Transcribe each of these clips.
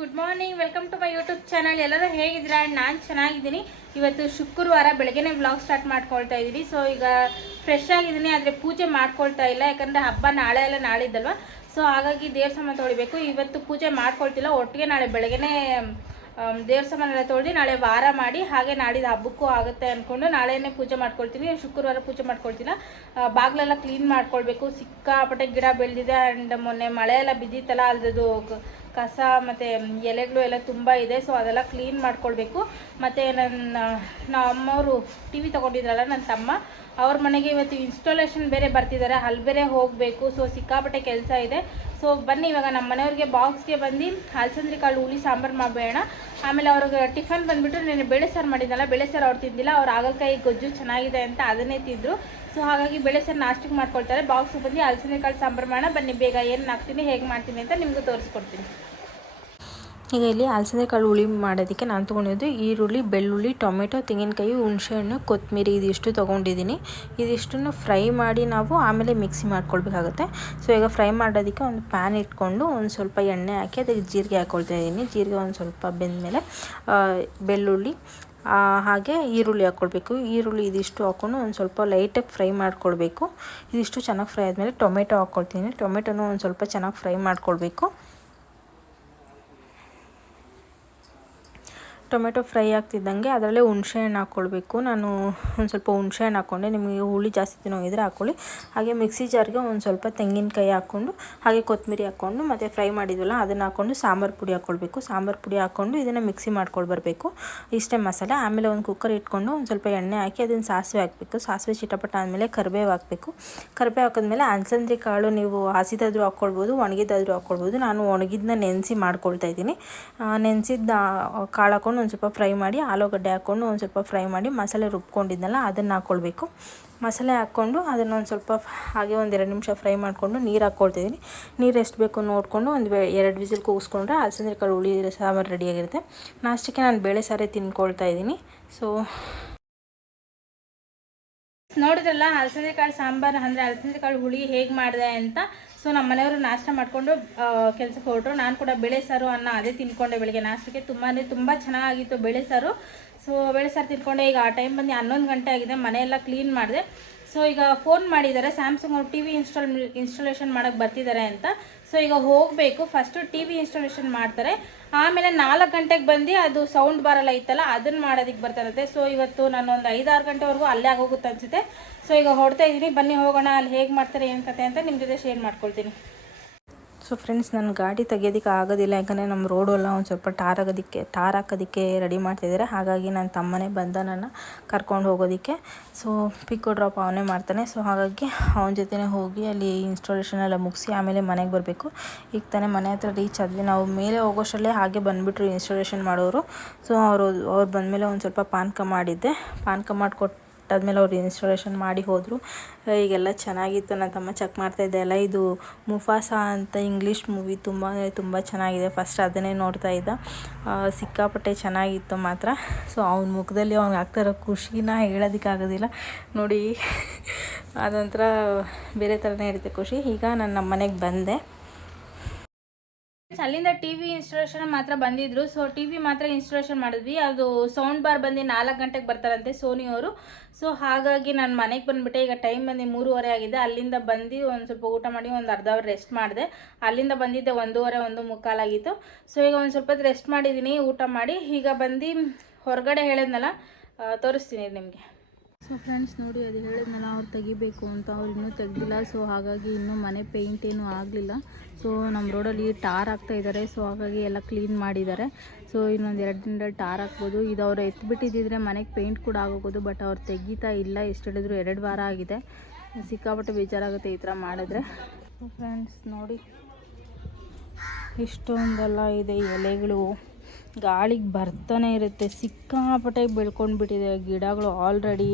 Good morning welcome to my YouTube channel ಎಲ್ಲರೂ ಹೇಗಿದ್ದೀರಾ? ನಾನು ಚೆನ್ನಾಗಿದ್ದೀನಿ. ಇವತ್ತು ಶುಕ್ರವಾರ ಬೆಳಗ್ಗೆನೇ ವ್ಲಾಗ್ ಸ್ಟಾರ್ಟ್ ಮಾಡ್ಕೊಳ್ತಾ ಇದ್ದೀನಿ. ಸೊ ಈಗ ಫ್ರೆಶ್ ಆಗಿದ್ದೀನಿ, ಆದರೆ ಪೂಜೆ ಮಾಡ್ಕೊಳ್ತಾ ಇಲ್ಲ. ಯಾಕಂದರೆ ಹಬ್ಬ ನಾಳೆ ಎಲ್ಲ ನಾಳಿದ್ದಲ್ವ? ಸೊ ಹಾಗಾಗಿ ದೇವ್ರ ತೊಳಿಬೇಕು. ಇವತ್ತು ಪೂಜೆ ಮಾಡ್ಕೊಳ್ತಿಲ್ಲ. ಒಟ್ಟಿಗೆ ನಾಳೆ ಬೆಳಗ್ಗೆನೇ ದೇವ್ರ ಸಾಮಾನೆಲ್ಲ ತೊಳೆದು ನಾಳೆ ವಾರ ಮಾಡಿ, ಹಾಗೆ ನಾಡಿದ ಹಬ್ಬಕ್ಕೂ ಆಗುತ್ತೆ ಅಂದ್ಕೊಂಡು ನಾಳೆನೇ ಪೂಜೆ ಮಾಡ್ಕೊಳ್ತೀನಿ. ಶುಕ್ರವಾರ ಪೂಜೆ ಮಾಡ್ಕೊಳ್ತಿಲ್ಲ. ಬಾಗಿಲೆಲ್ಲ ಕ್ಲೀನ್ ಮಾಡ್ಕೊಳ್ಬೇಕು. ಸಿಕ್ಕಾಪಟ್ಟೆ ಗಿಡ ಬೆಳೆದಿದೆ ಆ್ಯಂಡ್ ಮೊನ್ನೆ ಮಳೆ ಎಲ್ಲ ಬಿದ್ದಿತ್ತಲ್ಲ, ಅದ್ರದ್ದು ಕಸ ಮತ್ತು ಎಲೆಗಳು ಎಲ್ಲ ತುಂಬ ಇದೆ ಸೊ ಅದೆಲ್ಲ ಕ್ಲೀನ್ ಮಾಡ್ಕೊಳ್ಬೇಕು. ಮತ್ತು ನನ್ನ ನಮ್ಮ ಅಮ್ಮವರು ಟಿ ವಿ ತೊಗೊಂಡಿದ್ರಲ್ಲ ನನ್ನ ತಮ್ಮ, ಅವ್ರ ಮನೆಗೆ ಇವತ್ತು ಇನ್ಸ್ಟಾಲೇಷನ್ ಬೇರೆ ಬರ್ತಿದ್ದಾರೆ. ಅಲ್ಲಿ ಬೇರೆ ಹೋಗಬೇಕು ಸೊ ಸಿಕ್ಕಾಪಟ್ಟೆ ಕೆಲಸ ಇದೆ. ಸೊ ಬನ್ನಿ, ಇವಾಗ ನಮ್ಮ ಮನೆಯವ್ರಿಗೆ ಬಾಕ್ಸ್ಗೆ ಬಂದು ಅಲಸಂದ್ರಿ ಕಾಳು, ಹುಳಿ, ಸಾಂಬಾರು ಮಾಡಬೇಡ ಆಮೇಲೆ ಅವ್ರಿಗೆ ಟಿಫನ್ ಬಂದುಬಿಟ್ಟು నేను ಬೇಳೆ ಸಾರು ಮಾಡಿದ್ನಲ್ಲ, ಬೇಳೆ ಸಾರು ಅವ್ರು ತಿಂದಿಲ್ಲ, ಅವ್ರು ಹಾಗಲಕಾಯಿ ಗೊಜ್ಜು ಚೆನ್ನಾಗಿದೆ ಅಂತ ಅದನ್ನೇ ತಿಂದರು. ಸೊ ಹಾಗಾಗಿ ಬೇಳೆ ಸಾರು ನಾಷ್ಟಕ್ಕೆ ಮಾಡ್ಕೊಳ್ತಾರೆ. ಬಾಕ್ಸ್ ಬಂದು ಅಲಸಂದ್ರಿ ಕಾಳು, ಸಾಂಬಾರು ಮಾಡೋಣ. ಬನ್ನಿ, ಬೇಗ ಏನು ಹಾಕ್ತೀನಿ, ಹೇಗೆ ಮಾಡ್ತೀನಿ ಅಂತ ನಿಮಗೂ ತೋರಿಸ್ಕೊಡ್ತೀನಿ. ಈಗ ಇಲ್ಲಿ ಕಾಳು ಹುಳಿ ಮಾಡೋದಕ್ಕೆ ನಾನು ತೊಗೊಂಡಿದ್ದು ಈರುಳ್ಳಿ, ಬೆಳ್ಳುಳ್ಳಿ, ಟೊಮೆಟೊ, ತೆಂಗಿನಕಾಯಿ, ಹುಣಸೆಹಣ್ಣು, ಕೊತ್ತಂಬರಿ ಇದಿಷ್ಟು ತೊಗೊಂಡಿದ್ದೀನಿ. ಇದಿಷ್ಟನ್ನು ಫ್ರೈ ಮಾಡಿ ನಾವು ಆಮೇಲೆ ಮಿಕ್ಸಿ ಮಾಡ್ಕೊಳ್ಬೇಕಾಗುತ್ತೆ. ಸೊ ಈಗ ಫ್ರೈ ಮಾಡೋದಕ್ಕೆ ಒಂದು ಪ್ಯಾನ್ ಇಟ್ಕೊಂಡು ಒಂದು ಸ್ವಲ್ಪ ಎಣ್ಣೆ ಹಾಕಿ ಅದಕ್ಕೆ ಜೀರಿಗೆ ಹಾಕ್ಕೊಳ್ತಾ ಇದ್ದೀನಿ. ಜೀರಿಗೆ ಒಂದು ಸ್ವಲ್ಪ ಬೆಂದಮೇಲೆ ಬೆಳ್ಳುಳ್ಳಿ ಹಾಗೆ ಈರುಳ್ಳಿ ಹಾಕ್ಕೊಳ್ಬೇಕು ಈರುಳ್ಳಿ ಇದಿಷ್ಟು ಹಾಕ್ಕೊಂಡು ಒಂದು ಸ್ವಲ್ಪ ಲೈಟಾಗಿ ಫ್ರೈ ಮಾಡ್ಕೊಳ್ಬೇಕು. ಇದಿಷ್ಟು ಚೆನ್ನಾಗಿ ಫ್ರೈ ಆದಮೇಲೆ ಟೊಮೆಟೊ ಹಾಕ್ಕೊಳ್ತೀನಿ ಟೊಮೆಟೊನೂ ಒಂದು ಸ್ವಲ್ಪ ಚೆನ್ನಾಗಿ ಫ್ರೈ ಮಾಡ್ಕೊಳ್ಬೇಕು. ಟೊಮೆಟೊ ಫ್ರೈ ಆಗ್ತಿದ್ದಂಗೆ ಅದರಲ್ಲೇ ಹುಣಸೆಹಣ್ಣು ಹಾಕ್ಕೊಳ್ಬೇಕು. ನಾನು ಒಂದು ಸ್ವಲ್ಪ ಹುಣಸೆಹಣ್ಣು ಹಾಕ್ಕೊಂಡೆ. ನಿಮಗೆ ಹುಳಿ ಜಾಸ್ತಿ ತಿನ್ನೋಗಿದ್ರೆ ಹಾಕ್ಕೊಳ್ಳಿ. ಹಾಗೆ ಮಿಕ್ಸಿ ಜಾರ್ಗೆ ಒಂದು ಸ್ವಲ್ಪ ತೆಂಗಿನಕಾಯಿ ಹಾಕ್ಕೊಂಡು, ಹಾಗೆ ಕೊತ್ತಂಬರಿ ಹಾಕ್ಕೊಂಡು, ಮತ್ತು ಫ್ರೈ ಮಾಡಿದ್ವಲ್ಲ ಅದನ್ನು ಹಾಕ್ಕೊಂಡು ಸಾಂಬಾರು ಪುಡಿ ಹಾಕ್ಕೊಳ್ಬೇಕು. ಸಾಂಬಾರು ಪುಡಿ ಹಾಕ್ಕೊಂಡು ಇದನ್ನು ಮಿಕ್ಸಿ ಮಾಡ್ಕೊಂಡು ಬರಬೇಕು. ಇಷ್ಟೇ ಮಸಾಲೆ. ಆಮೇಲೆ ಒಂದು ಕುಕ್ಕರ್ ಇಟ್ಕೊಂಡು ಒಂದು ಸ್ವಲ್ಪ ಎಣ್ಣೆ ಹಾಕಿ ಅದನ್ನು ಸಾಸಿವೆ ಹಾಕಬೇಕು. ಸಾಸಿವೆ ಚಿಟಪಟ ಆದಮೇಲೆ ಕರಿಬೇವು ಹಾಕಬೇಕು. ಕರಿಬೇವು ಹಾಕಿದ್ಮೇಲೆ ಅಲಸಂದ್ರಿ ಕಾಳು ನೀವು ಹಸಿದಾದರೂ ಹಾಕ್ಕೊಳ್ಬೋದು, ಒಣಗಿದಾದರೂ ಹಾಕ್ಕೊಳ್ಬೋದು. ನಾನು ಒಣಗಿದ್ದನ್ನ ನೆನೆಸಿ ಮಾಡ್ಕೊಳ್ತಾ ಇದ್ದೀನಿ. ನೆನೆಸಿದ್ದ ಕಾಳು ಹಾಕ್ಕೊಂಡು ಒಂದು ಸ್ವಲ್ಪ ಫ್ರೈ ಮಾಡಿ ಆಲೂಗಡ್ಡೆ ಹಾಕ್ಕೊಂಡು ಒಂದು ಸ್ವಲ್ಪ ಫ್ರೈ ಮಾಡಿ ಮಸಾಲೆ ರುಬ್ಕೊಂಡಿದ್ನಲ್ಲ ಅದನ್ನು ಹಾಕ್ಕೊಳ್ಬೇಕು ಮಸಾಲೆ ಹಾಕ್ಕೊಂಡು ಅದನ್ನು ಒಂದು ಸ್ವಲ್ಪ ಹಾಗೆ ಒಂದು ಎರಡು ನಿಮಿಷ ಫ್ರೈ ಮಾಡಿಕೊಂಡು ನೀರು ಹಾಕ್ಕೊಳ್ತಿದ್ದೀನಿ ನೀರು ಎಷ್ಟು ಬೇಕು ನೋಡಿಕೊಂಡು ಒಂದು ಎರಡು ವಿಸಿಲ್ ಕೂಗಿಸ್ಕೊಂಡ್ರೆ ಅಲಸಂದ್ರಿ ಕಾಳು ಉಳಿ ಸಾಂಬಾರು ರೆಡಿಯಾಗಿರುತ್ತೆ ನಾಷ್ಟಕ್ಕೆ ನಾನು ಬೇಳೆ ಸಾರೇ ತಿನ್ಕೊಳ್ತಾ ಇದ್ದೀನಿ. ಸೊ ನೋಡಿದ್ರಲ್ಲ ಕಾಳು ಸಾಂಬಾರು ಅಂದರೆ ಕಾಳು ಹುಳಿ ಹೇಗೆ ಮಾಡಿದೆ ಅಂತ. ಸೊ ನಮ್ಮ ಮನೆಯವರು ನಾಷ್ಟ ಮಾಡಿಕೊಂಡು ಕೆಲಸಕ್ಕೆ ಹೊರಟರು. ನಾನು ಕೂಡ ಬೇಳೆ ಸಾರು ಅನ್ನ ಅದೇ ತಿನ್ಕೊಂಡೆ ಬೆಳಗ್ಗೆ ನಾಷ್ಟಕ್ಕೆ. ತುಂಬಾ ತುಂಬ ಚೆನ್ನಾಗಿತ್ತು ಬೇಳೆ ಸಾರು. ಸೊ ಬೇಳೆ ಸಾರು ತಿನ್ಕೊಂಡೆ. ಈಗ ಆ ಟೈಮ್ ಬಂದು ಹನ್ನೊಂದು ಗಂಟೆ ಆಗಿದೆ. ಮನೆಯೆಲ್ಲ ಕ್ಲೀನ್ ಮಾಡಿದೆ. ಸೊ ಈಗ ಫೋನ್ ಮಾಡಿದ್ದಾರೆ. ಸ್ಯಾಮ್ಸಂಗ್ ಅವ್ರು ಟಿ ವಿ ಇನ್ಸ್ಟಾಲ್ ಇನ್ಸ್ಟಾಲೇಷನ್ ಮಾಡೋಕ್ಕೆ ಬರ್ತಿದ್ದಾರೆ ಅಂತ. ಸೊ ಈಗ ಹೋಗಬೇಕು. ಫಸ್ಟು ಟಿ ವಿ ಇನ್ಸ್ಟಾಲೇಷನ್ ಮಾಡ್ತಾರೆ. ಆಮೇಲೆ ನಾಲ್ಕು ಗಂಟೆಗೆ ಬಂದು ಅದು ಸೌಂಡ್ ಬರಲ್ಲ ಇತ್ತಲ್ಲ ಅದನ್ನು ಮಾಡೋದಕ್ಕೆ ಬರ್ತಾರಂತೆ ಸೊ ಇವತ್ತು ನಾನು ಒಂದು ಐದಾರು ಗಂಟೆವರೆಗೂ ಅಲ್ಲೇ ಆಗೋಗುತ್ತೆ ಅನಿಸುತ್ತೆ. ಸೊ ಈಗ ಹೊಡ್ತಾ ಇದ್ದೀನಿ ಬನ್ನಿ ಹೋಗೋಣ, ಅಲ್ಲಿ ಹೇಗೆ ಮಾಡ್ತಾರೆ, ಏನು ಕತೆ ಅಂತ ನಿಮ್ಮ ಜೊತೆ ಶೇರ್ ಮಾಡ್ಕೊಳ್ತೀನಿ. ಸೊ ಫ್ರೆಂಡ್ಸ್ ನನ್ನ ಗಾಡಿ ತೆಗಿಯೋದಕ್ಕೆ ಆಗೋದಿಲ್ಲ. ಯಾಕಂದರೆ ನಮ್ಮ ರೋಡೆಲ್ಲ ಒಂದು ಸ್ವಲ್ಪ ಟಾರ್ ಆಗೋದಕ್ಕೆ, ಟಾರ್ ಹಾಕೋದಕ್ಕೆ ರೆಡಿ ಮಾಡ್ತಿದ್ದಾರೆ ಹಾಗಾಗಿ ನನ್ನ ತಮ್ಮನೇ ಬಂದ ನನ್ನ ಕರ್ಕೊಂಡು ಹೋಗೋದಕ್ಕೆ. ಸೊ ಪಿಕ್ ಡ್ರಾಪ್ ಅವನೇ ಮಾಡ್ತಾನೆ. ಸೊ ಹಾಗಾಗಿ ಅವನ ಜೊತೆನೇ ಹೋಗಿ ಅಲ್ಲಿ ಇನ್ಸ್ಟಾಲೇಷನ್ ಎಲ್ಲ ಮುಗಿಸಿ ಆಮೇಲೆ ಮನೆಗೆ ಬರಬೇಕು. ಈಗ ತಾನೇ ಮನೆ ಹತ್ರ ರೀಚ್ ಆದ್ವಿ. ನಾವು ಮೇಲೆ ಹೋಗೋಷ್ಟರಲ್ಲೇ ಹಾಗೆ ಬಂದುಬಿಟ್ರು ಇನ್ಸ್ಟಾಲೇಷನ್ ಮಾಡೋರು. ಸೊ ಅವರು, ಅವ್ರು ಬಂದಮೇಲೆ ಒಂದು ಸ್ವಲ್ಪ ಪಾನಕ ಮಾಡಿದ್ದೆ. ಪಾನಕ ಮಾಡಿಕೊಟ್ಟು ಆದಮೇಲೆ ಅವ್ರು ಇನ್ಸ್ಟಾಲೇಷನ್ ಮಾಡಿ ಹೋದರು. ಈಗೆಲ್ಲ ಚೆನ್ನಾಗಿತ್ತು ನನ್ನ ತಮ್ಮ ಚೆಕ್ ಮಾಡ್ತಾಯಿದ್ದೆ ಎಲ್ಲ ಇದು ಮುಫಾಸಾ ಅಂತ ಇಂಗ್ಲೀಷ್ ಮೂವಿ ತುಂಬ ತುಂಬ ಚೆನ್ನಾಗಿದೆ ಫಸ್ಟ್ ಅದನ್ನೇ ನೋಡ್ತಾ ಇದ್ದ. ಸಿಕ್ಕಾಪಟ್ಟೆ ಚೆನ್ನಾಗಿತ್ತು ಮಾತ್ರ. ಸೊ ಅವ್ನ ಮುಖದಲ್ಲಿ ಅವ್ನಿಗೆ ಆಗ್ತಾಯಿರೋ ಖುಷಿನ ಹೇಳೋದಕ್ಕಾಗೋದಿಲ್ಲ. ನೋಡಿ, ಅದೊಂಥರ ಬೇರೆ ಥರನೇ ಇರುತ್ತೆ ಖುಷಿ. ಈಗ ನಾನು ನಮ್ಮ ಮನೆಗೆ ಬಂದೆ. ಅಲ್ಲಿಂದ ಟಿ ವಿ ಇನ್ಸ್ಟಾಲೇಷನ್ ಮಾತ್ರ ಬಂದಿದ್ರು. ಸೊ ಟಿ ವಿ ಮಾತ್ರ ಇನ್ಸ್ಟಾಲೇಷನ್ ಮಾಡಿದ್ವಿ. ಅದು ಸೌಂಡ್ ಬಾರ್ ಬಂದು ನಾಲ್ಕು ಗಂಟೆಗೆ ಬರ್ತಾರಂತೆ ಸೋನಿ ಅವರು. ಸೊ ಹಾಗಾಗಿ ನಾನು ಮನೆಗೆ ಬಂದುಬಿಟ್ಟೆ. ಈಗ ಟೈಮ್ ಬಂದು ಮೂರುವರೆ ಆಗಿದೆ. ಅಲ್ಲಿಂದ ಬಂದು ಒಂದು ಸ್ವಲ್ಪ ಊಟ ಮಾಡಿ ಒಂದು ಅರ್ಧ ಅವರ್ ರೆಸ್ಟ್ ಮಾಡಿದೆ. ಅಲ್ಲಿಂದ ಬಂದಿದ್ದೆ ಒಂದೂವರೆ, ಒಂದು ಮುಕ್ಕಾಲಾಗಿತ್ತು ಸೊ ಈಗ ಒಂದು ಸ್ವಲ್ಪ ರೆಸ್ಟ್ ಮಾಡಿದ್ದೀನಿ ಊಟ ಮಾಡಿ. ಈಗ ಬಂದು ಹೊರಗಡೆ ಹೇಳಿದ್ನಲ್ಲ ತೋರಿಸ್ತೀನಿ ನಿಮಗೆ. ಸೊ ಫ್ರೆಂಡ್ಸ್ ನೋಡಿ, ಅದು ಹೇಳಿದ್ನಲ್ಲ, ಅವ್ರು ತೆಗಿಬೇಕು ಅಂತ, ಅವ್ರು ಇನ್ನೂ ತೆಗ್ದಿಲ್ಲ. ಸೊ ಹಾಗಾಗಿ ಇನ್ನೂ ಮನೆ ಪೇಂಟ್ ಏನು ಆಗಲಿಲ್ಲ. ಸೊ ನಮ್ಮ ರೋಡಲ್ಲಿ ಟಾರ್ ಹಾಕ್ತಾ ಇದ್ದಾರೆ ಸೊ ಹಾಗಾಗಿ ಎಲ್ಲ ಕ್ಲೀನ್ ಮಾಡಿದ್ದಾರೆ. ಸೊ ಇನ್ನೊಂದು ಎರಡು ದಿನದಲ್ಲಿ ಟಾರ್ ಹಾಕ್ಬೋದು. ಇದು ಅವ್ರು ಎತ್ಬಿಟ್ಟಿದ್ದಿದ್ರೆ ಮನೆಗೆ ಪೇಂಟ್ ಕೂಡ ಆಗೋಗೋದು ಬಟ್ ಅವ್ರು ತೆಗೀತಾ ಇಲ್ಲ. ಎಷ್ಟು ಹೇಳಿದ್ರು ಎರಡು ವಾರ ಆಗಿದೆ. ಸಿಕ್ಕಾಪಟ್ಟೆ ಬೇಜಾರಾಗುತ್ತೆ ಈ ಥರ ಮಾಡಿದ್ರೆ. ಫ್ರೆಂಡ್ಸ್ ನೋಡಿ ಇಷ್ಟೊಂದೆಲ್ಲ ಇದೆ ಎಲೆಗಳು. ಗಾಳಿಗೆ ಬರ್ತಾನೆ ಇರುತ್ತೆ. ಸಿಕ್ಕಾಪಟ್ಟೆ ಬೆಳ್ಕೊಂಡು ಬಿಟ್ಟಿದೆ ಗಿಡಗಳು ಆಲ್ರೆಡಿ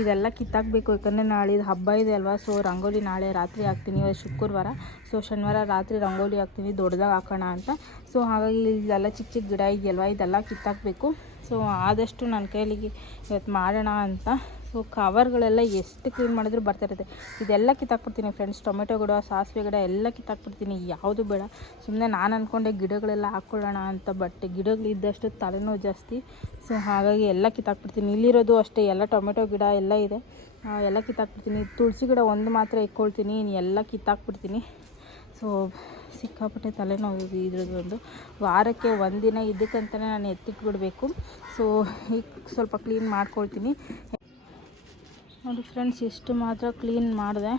ಇದೆಲ್ಲ ಕಿತ್ತಾಕಬೇಕು. ಯಾಕಂದರೆ ನಾಳೆ ಇದು ಹಬ್ಬ ಇದೆ ಅಲ್ವಾ? ಸೊ ರಂಗೋಲಿ ನಾಳೆ ರಾತ್ರಿ ಹಾಕ್ತೀನಿ. ಇವತ್ತು ಶುಕ್ರವಾರ. ಸೊ ಶನಿವಾರ ರಾತ್ರಿ ರಂಗೋಲಿ ಹಾಕ್ತೀನಿ. ದೊಡ್ಡದಾಗಿ ಹಾಕೋಣ ಅಂತ. ಸೊ ಹಾಗಾಗಿ ಇದೆಲ್ಲ ಚಿಕ್ಕ ಚಿಕ್ಕ ಗಿಡ ಇದೆಯಲ್ವ? ಇದೆಲ್ಲ ಕಿತ್ತಾಕಬೇಕು. ಸೊ ಆದಷ್ಟು ನನ್ನ ಕೈಲಿಗೆ ಇವತ್ತು ಮಾಡೋಣ ಅಂತ. ಸೊ ಕವರ್ಗಳೆಲ್ಲ ಎಷ್ಟು ಕ್ಲೀನ್ ಮಾಡಿದ್ರು ಬರ್ತಾ ಇರುತ್ತೆ. ಇದೆಲ್ಲ ಕಿತ್ತಾಕ್ಬಿಡ್ತೀನಿ ಫ್ರೆಂಡ್ಸ್ ಟೊಮೆಟೊ ಗಿಡ, ಸಾಸಿವೆ ಗಿಡ ಎಲ್ಲ ಕಿತ್ತಾಕ್ಬಿಡ್ತೀನಿ. ಯಾವುದು ಬೇಡ. ಸುಮ್ಮನೆ ನಾನು ಅಂದ್ಕೊಂಡೆ ಗಿಡಗಳೆಲ್ಲ ಹಾಕ್ಕೊಳ್ಳೋಣ ಅಂತ ಬಟ್ ಗಿಡಗಳಿದ್ದಷ್ಟು ತಲೆನೋವು ಜಾಸ್ತಿ. ಸೊ ಹಾಗಾಗಿ ಎಲ್ಲ ಕಿತ್ತಾಕ್ಬಿಡ್ತೀನಿ. ಇಲ್ಲಿರೋದು ಅಷ್ಟೇ, ಎಲ್ಲ ಟೊಮೆಟೊ ಗಿಡ ಎಲ್ಲ ಇದೆ. ಎಲ್ಲ ಕಿತ್ತಾಕ್ಬಿಡ್ತೀನಿ. ತುಳಸಿ ಗಿಡ ಒಂದು ಮಾತ್ರ ಇಟ್ಕೊಳ್ತೀನಿ. ಇನ್ನು ಎಲ್ಲ ಕಿತ್ತಾಕ್ಬಿಡ್ತೀನಿ. ಸೊ ಸಿಕ್ಕಾಪಟ್ಟೆ ತಲೆನೋವು ಇದೆ ಇದ್ರದ್ದು ಒಂದು. ವಾರಕ್ಕೆ ಒಂದಿನ ಇದಕ್ಕಂತಲೇ ನಾನು ಎತ್ತಿಟ್ಬಿಡಬೇಕು. ಸೊ ಈಗ ಸ್ವಲ್ಪ ಕ್ಲೀನ್ ಮಾಡ್ಕೊಳ್ತೀನಿ. ನೋಡಿ ಫ್ರೆಂಡ್ಸ್, ಇಷ್ಟು ಮಾತ್ರ ಕ್ಲೀನ್ ಮಾಡಿದೆ.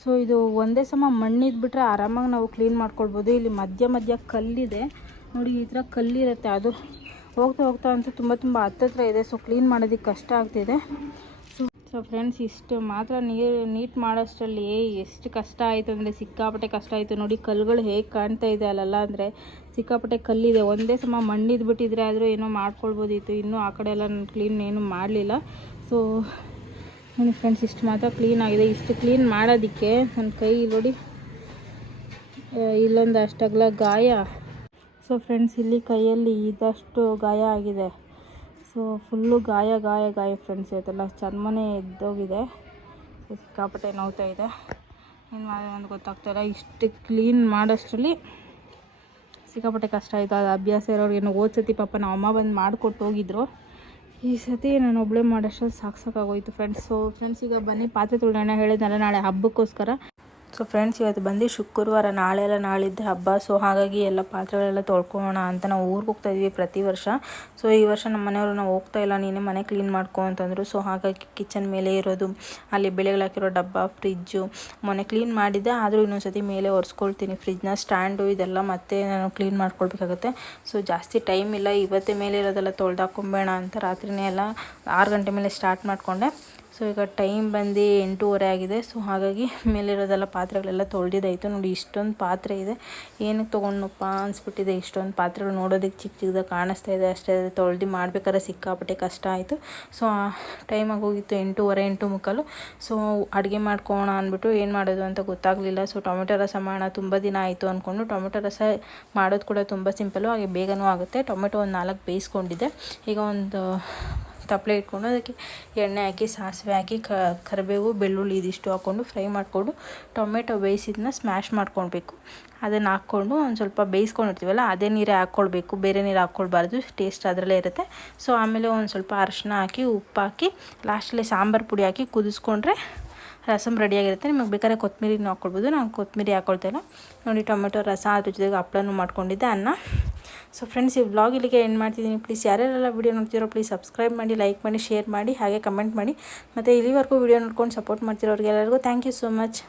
ಸೊ ಇದು ಒಂದೇ ಸಮ ಮಣ್ಣಿದ್ಬಿಟ್ರೆ ಆರಾಮಾಗಿ ನಾವು ಕ್ಲೀನ್ ಮಾಡ್ಕೊಳ್ಬೋದು. ಇಲ್ಲಿ ಮಧ್ಯ ಮಧ್ಯ ಕಲ್ಲಿದೆ. ನೋಡಿ, ಈ ಥರ ಕಲ್ಲಿರುತ್ತೆ ಅದು. ಹೋಗ್ತಾ ಹೋಗ್ತಾ ಅಂತೂ ತುಂಬ ತುಂಬ ಹತ್ತತ್ರ ಇದೆ. ಸೊ ಕ್ಲೀನ್ ಮಾಡೋದಕ್ಕೆ ಕಷ್ಟ ಆಗ್ತಿದೆ. ಸೊ ಫ್ರೆಂಡ್ಸ್ ಇಷ್ಟು ಮಾತ್ರ ನೀರು ನೀಟ್ ಮಾಡೋಷ್ಟರಲ್ಲಿ ಎಷ್ಟು ಕಷ್ಟ ಆಯಿತು ಅಂದರೆ, ಸಿಕ್ಕಾಪಟ್ಟೆ ಕಷ್ಟ ಆಯಿತು. ನೋಡಿ, ಕಲ್ಲುಗಳು ಹೇಗೆ ಕಾಣ್ತಾ ಇದೆ ಅಲ್ಲಲ್ಲ ಅಂದರೆ, ಸಿಕ್ಕಾಪಟ್ಟೆ ಕಲ್ಲಿದೆ. ಒಂದೇ ಸಮ ಮಣ್ಣಿದ್ದು ಬಿಟ್ಟಿದ್ರೆ ಆದರೂ ಏನೋ ಮಾಡ್ಕೊಳ್ಬೋದಿತ್ತು. ಇನ್ನೂ ಆ ಕಡೆ ಎಲ್ಲ ನಾನು ಕ್ಲೀನ್ ಏನೂ ಮಾಡಲಿಲ್ಲ. ಸೊ ನೋಡಿ ಫ್ರೆಂಡ್ಸ್ ಇಷ್ಟು ಮಾತ್ರ ಕ್ಲೀನ್ ಆಗಿದೆ. ಇಷ್ಟು ಕ್ಲೀನ್ ಮಾಡೋದಕ್ಕೆ ನನ್ನ ಕೈ ನೋಡಿ ಇಲ್ಲೊಂದು ಅಷ್ಟಗಲ ಗಾಯ. ಸೊ ಫ್ರೆಂಡ್ಸ್ ಇಲ್ಲಿ ಕೈಯಲ್ಲಿ ಇದಷ್ಟು ಗಾಯ ಆಗಿದೆ. ಸೊ ಫುಲ್ಲು ಗಾಯ ಗಾಯ ಗಾಯ ಫ್ರೆಂಡ್ಸ್ ಇವತ್ತೆಲ್ಲ ಚರ್ಮನೇ ಎದ್ದೋಗಿದೆ. ಸಿಕ್ಕಾಪಟ್ಟೆ ನೋವ್ತಾ ಇದೆ. ಏನು ಮಾಡೋದು ಅಂತ ಗೊತ್ತಾಗ್ತಾಯಿಲ್ಲ ಇಷ್ಟು ಕ್ಲೀನ್ ಮಾಡೋಷ್ಟರಲ್ಲಿ ಸಿಕ್ಕಾಪಟ್ಟೆ ಕಷ್ಟ ಆಯಿತು. ಅದು ಅಭ್ಯಾಸ ಇರೋರಿಗೇನು ಹೋದ ಸತಿ ಪಾಪ ನಮ್ಮ ಅಮ್ಮ ಬಂದು ಮಾಡಿಕೊಟ್ಟು ಹೋಗಿದ್ರು. ಈ ಸತಿ ನಾನು ಒಬ್ಬಳೇ ಮಾಡೋಷ್ಟರಲ್ಲಿ ಸಾಕು ಸಾಕಾಗೋಯ್ತು ಫ್ರೆಂಡ್ಸ್ ಸೊ ಫ್ರೆಂಡ್ಸ್ ಈಗ ಬನ್ನಿ, ಪಾತ್ರೆ ತೊಳೆಯೋಣ ಹೇಳಿದ್ನಲ್ಲ, ನಾಳೆ ಹಬ್ಬಕ್ಕೋಸ್ಕರ. ಸೊ ಫ್ರೆಂಡ್ಸ್ ಇವತ್ತು ಬಂದು ಶುಕ್ರವಾರ ನಾಳೆ ಎಲ್ಲ ನಾಳಿದ್ದೆ. ಹಬ್ಬ ಸೊ ಹಾಗಾಗಿ ಎಲ್ಲ ಪಾತ್ರೆಗಳೆಲ್ಲ ತೊಳ್ಕೊಳ್ಳೋಣ ಅಂತ ನಾವು ಊರಿಗೆ ಹೋಗ್ತಾ ಇದ್ವಿ ಪ್ರತಿ ವರ್ಷ. ಸೊ ಈ ವರ್ಷ ನಮ್ಮ ಮನೆಯವರು ನಾವು ಹೋಗ್ತಾ ಇಲ್ಲ, ನೀನೇ ಮನೆ ಕ್ಲೀನ್ ಮಾಡ್ಕೊ ಅಂತಂದರು. ಸೊ ಹಾಗಾಗಿ ಕಿಚನ್ ಮೇಲೆ ಇರೋದು, ಅಲ್ಲಿ ಬೆಳೆಗಳು ಹಾಕಿರೋ ಡಬ್ಬ ಫ್ರಿಜ್ಜು ಮೊನ್ನೆ ಕ್ಲೀನ್ ಮಾಡಿದ್ದೆ. ಆದರೂ ಇನ್ನೊಂದು ಸತಿ ಮೇಲೆ ಒರೆಸ್ಕೊಳ್ತೀನಿ. ಫ್ರಿಜ್ನ ಸ್ಟ್ಯಾಂಡು ಇದೆಲ್ಲ ಮತ್ತೆ ನಾನು ಕ್ಲೀನ್ ಮಾಡ್ಕೊಳ್ಬೇಕಾಗುತ್ತೆ. ಸೊ ಜಾಸ್ತಿ ಟೈಮ್ ಇಲ್ಲ. ಇವತ್ತೇ ಮೇಲೆ ಇರೋದೆಲ್ಲ ತೊಳ್ದಾಕೊಂಬೇಡ ಅಂತ ರಾತ್ರಿನೇ ಎಲ್ಲ ಆರು ಗಂಟೆ ಮೇಲೆ ಸ್ಟಾರ್ಟ್ ಮಾಡಿಕೊಂಡೆ. ಸೊ ಈಗ ಟೈಮ್ ಬಂದು ಎಂಟೂವರೆ ಆಗಿದೆ. ಸೊ ಹಾಗಾಗಿ ಮೇಲಿರೋದೆಲ್ಲ ಪಾತ್ರೆಗಳೆಲ್ಲ ತೊಳೆದಿದ್ದಾಯಿತು. ನೋಡಿ, ಇಷ್ಟೊಂದು ಪಾತ್ರೆ ಇದೆ. ಏನಕ್ಕೆ ತೊಗೊಂಡಪ್ಪ ಅನಿಸ್ಬಿಟ್ಟಿದೆ. ಇಷ್ಟೊಂದು ಪಾತ್ರೆಗಳು ನೋಡೋದಕ್ಕೆ ಚಿಕ್ಕ ಚಿಕ್ಕದಾಗ ಕಾಣಿಸ್ತಾ ಇದೆ. ಅಷ್ಟೇ ತೊಳೆದು ಮಾಡ್ಬೇಕಾದ್ರೆ ಸಿಕ್ಕಾಪಟ್ಟೆ ಕಷ್ಟ ಆಯಿತು. ಸೊ ಟೈಮ್ ಆಗೋಗಿತ್ತು ಎಂಟೂವರೆ ಎಂಟು ಮುಕ್ಕಾಲು ಸೊ ಅಡುಗೆ ಮಾಡ್ಕೋಣ ಅಂದ್ಬಿಟ್ಟು ಏನು ಮಾಡೋದು ಅಂತ ಗೊತ್ತಾಗಲಿಲ್ಲ. ಸೊ ಟೊಮೆಟೊ ರಸ ಮಾಡೋಣ. ತುಂಬ ದಿನ ಆಯಿತು ಅಂದ್ಕೊಂಡು ಟೊಮೆಟೊ ರಸ ಮಾಡೋದು ಕೂಡ ತುಂಬ ಸಿಂಪಲ್ಲು ಹಾಗೆ ಬೇಗನೂ ಆಗುತ್ತೆ. ಟೊಮೆಟೊ ಒಂದು ನಾಲ್ಕು ಬೇಯಿಸ್ಕೊಂಡಿದ್ದೆ. ಈಗ ಒಂದು ತಪ್ಪಲೆ ಇಟ್ಕೊಂಡು ಅದಕ್ಕೆ ಎಣ್ಣೆ ಹಾಕಿ, ಸಾಸಿವೆ ಹಾಕಿ ಕರಿಬೇವು, ಬೆಳ್ಳುಳ್ಳಿ ಇದಿಷ್ಟು ಹಾಕ್ಕೊಂಡು ಫ್ರೈ ಮಾಡಿಕೊಂಡು ಟೊಮೆಟೊ ಬೇಯಿಸಿದ್ನ ಸ್ಮ್ಯಾಶ್ ಮಾಡ್ಕೊಳ್ಬೇಕು. ಅದನ್ನು ಹಾಕ್ಕೊಂಡು ಒಂದು ಸ್ವಲ್ಪ ಬೇಯಿಸ್ಕೊಂಡಿರ್ತೀವಲ್ಲ, ಅದೇ ನೀರೇ ಹಾಕ್ಕೊಳ್ಬೇಕು. ಬೇರೆ ನೀರು ಹಾಕ್ಕೊಳ್ಬಾರ್ದು ಟೇಸ್ಟ್ ಅದರಲ್ಲೇ ಇರುತ್ತೆ. ಸೊ ಆಮೇಲೆ ಒಂದು ಸ್ವಲ್ಪ ಅರಶಿನ ಹಾಕಿ, ಉಪ್ಪು ಹಾಕಿ ಲಾಸ್ಟಲ್ಲಿ ಸಾಂಬಾರು ಪುಡಿ ಹಾಕಿ ಕುದಿಸ್ಕೊಂಡ್ರೆ ರಸಮ್ ರೆಡಿಯಾಗಿರುತ್ತೆ ನಿಮಗೆ ಬೇಕಾದ್ರೆ ಕೊತ್ತಂಬರಿನೂ ಹಾಕ್ಕೊಳ್ಬೋದು. ನಾನು ಕೊತ್ತಂಬರಿ ಹಾಕ್ಕೊಳ್ತೇನೆ ನೋಡಿ, ಟೊಮೆಟೊ ರಸ ಅದ್ರ ಜೊತೆಗೆ ಹಪ್ಪಳನೂ ಮಾಡ್ಕೊಂಡಿದ್ದೆ, ಅನ್ನ. ಸೊ ಫ್ರೆಂಡ್ಸ್ ಈ ವ್ಲಾಗ್ ಇಲ್ಲಿಗೆ ಏನು ಮಾಡ್ತಿದ್ದೀನಿ. ಪ್ಲೀಸ್ ಯಾರ್ಯಾರೆಲ್ಲ ವೀಡಿಯೋ ನೋಡ್ತಿರೋ ಪ್ಲೀಸ್ ಸಬ್ಸ್ಕ್ರೈಬ್ ಮಾಡಿ ಲೈಕ್ ಮಾಡಿ ಶೇರ್ ಮಾಡಿ, ಹಾಗೆ ಕಮೆಂಟ್ ಮಾಡಿ. ಮತ್ತು ಇಲ್ಲಿವರೆಗೂ ವೀಡಿಯೋ ನೋಡ್ಕೊಂಡು ಸಪೋರ್ಟ್ ಮಾಡ್ತಿರೋರಿಗೆಲ್ಲರಿಗೂ ಥ್ಯಾಂಕ್ ಯು ಸೋ ಮಚ್